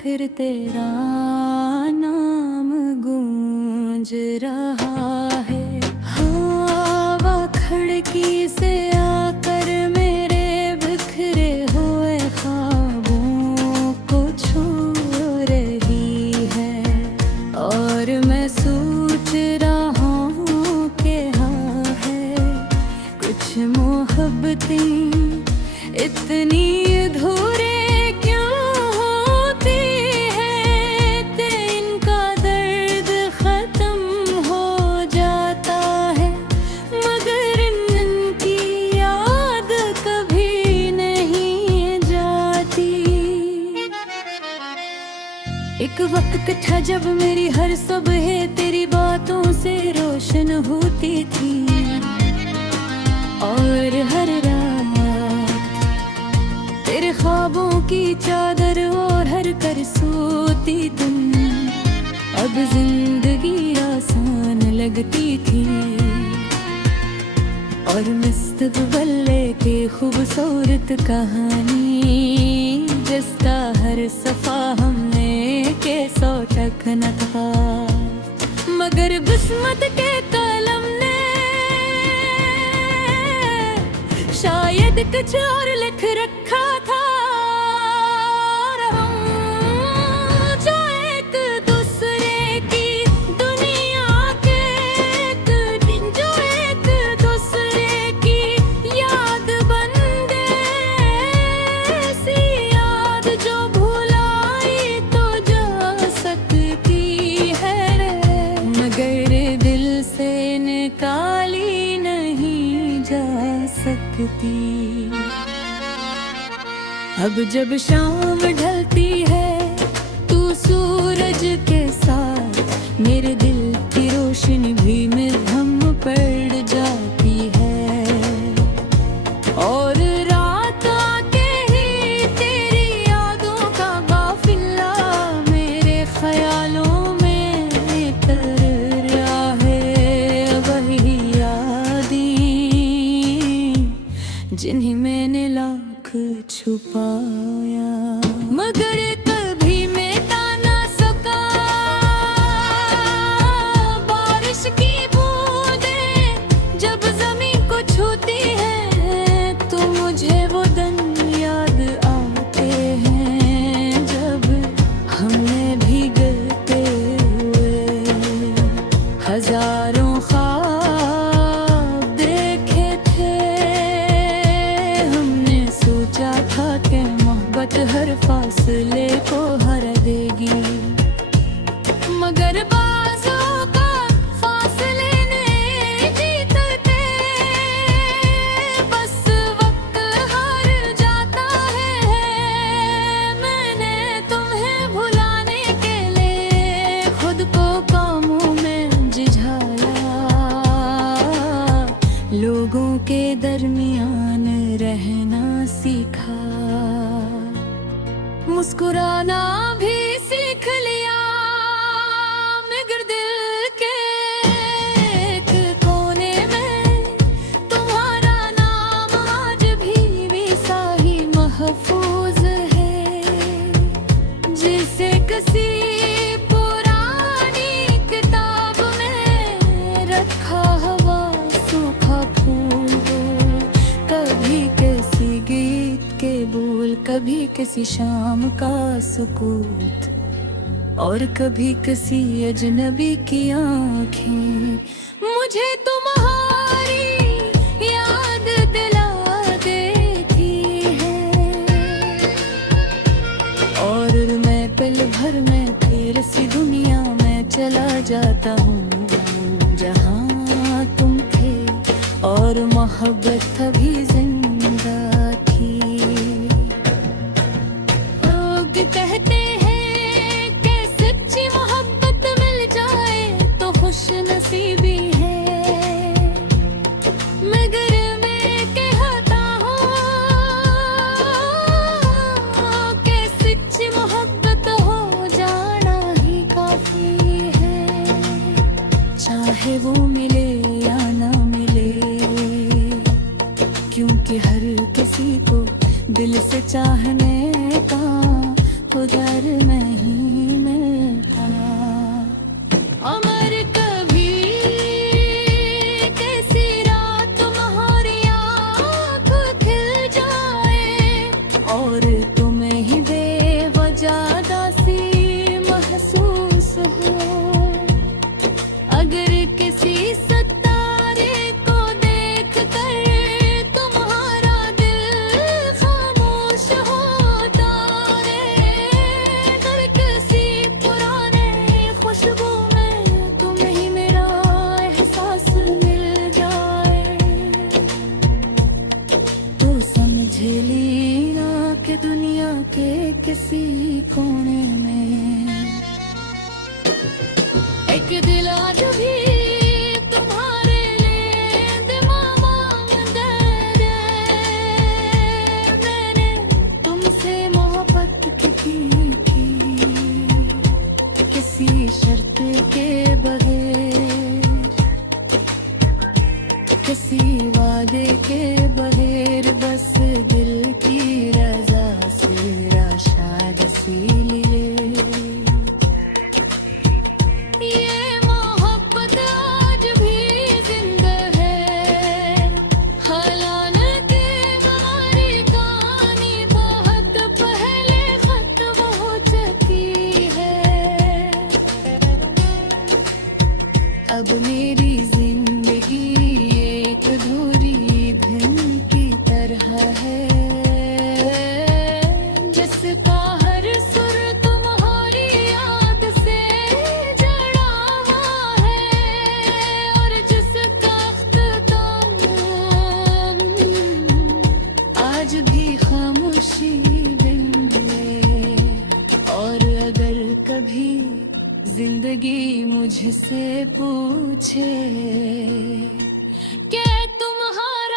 फिर तेरा नाम गूंज रहा है। हवा खिड़की से आकर मेरे बिखरे हुए ख्वाबों को छू रही है, और मैं सोच रहा हूँ कि हाँ है कुछ मोहब्बतें इतनी अधूरे क्यों होती है, ते इनका दर्द खत्म हो जाता है, मगर इनकी याद कभी नहीं जाती। एक वक्त था जब मेरी हर सुबह तेरी बातों से रोशन होती थी, और हर रात तेरे ख्वाबों की चादर ओढ़ कर सोती तुम। अब जिंदगी आसान लगती थी, और मुस्तकबिल लेके खूबसूरत कहानी जिसका हर सफा हमने के सौ टखना था, मगर किस्मत के कलम ने शायद कुछ और लिख रखा था। और हम जो एक दूसरे की दुनिया के, जो एक दूसरे की याद बन गए, ऐसी याद जो भुलाई तो जा सकती है रे, मगर दिल से निकाली नहीं जा सकती। अब जब शाम ढलती है तू सूरज के साथ, मेरे दिल की रोशनी भी मलहम पड़ जाती है, और रात आके ही तेरी यादों का काफिला मेरे ख्यालों में तर रहा है। वही यादें जिन्हें मैंने लाख छुपाया, मगर कभी मिटा ना सका। बारिश की बूंदें जब जमीन को छूती हैं, तो मुझे वो दिन याद आते हैं जब हमने भीगते हुए हजारों ख्वाब देखे थे। हमने सोचा था कि मोहब्बत हर फासले को हरा देगी, मगर बाजों का फासले ने जीतते, बस वक्त हार जाता है। मैंने तुम्हें भुलाने के लिए खुद को कामों में झिझाया, लोगों के दरमियान रहना सीखा, मुस्कुराना भी सीख लिया, मगर दिल के एक कोने में तुम्हारा नाम आज भी सा ही महफूज है, जिसे किसी पुरानी किताब में रखा हुआ सूखा फूल हो। कभी किसी गीत के बोल, कभी किसी शाम का सुकूत, और कभी किसी अजनबी की आँखें मुझे तुम्हारी याद दिला देती है, और मैं पल भर में फिर सी दुनिया में चला जाता हूँ जहाँ तुम थे, और मोहब्बत तभी जिंदा थी। लोग कहते हैं कि सच्ची मोहब्बत मिल जाए तो खुश नसीबी है, मगर मैं कहता हूँ कि सच्ची मोहब्बत हो जाना ही काफी है, चाहे वो मिले या ना मिले, क्योंकि हर किसी को दिल से चाहने का हुनर नहीं। एक दिल आज भी तुम्हारे लिए दिमाग मांगता रे। मैंने तुमसे मोहब्बत की थी, किसी शर्त के बगैर, किसी वादे के बगैर, बस दिल की रजा से शायद इसीलिए ये मोहब्बत आज भी जिंदा है। हालांकि हमारी कहानी बहुत पहले खत्म हो चुकी है। अब मेरी जिंदगी एक अधूरी धुन की तरह है, जिसका हर सुर तुम्हारी याद से जड़ा हुआ है, और जिसका अख्ताम आज भी खामोशी बिन है। और अगर कभी जिंदगी मुझसे पूछे कि तुम्हारा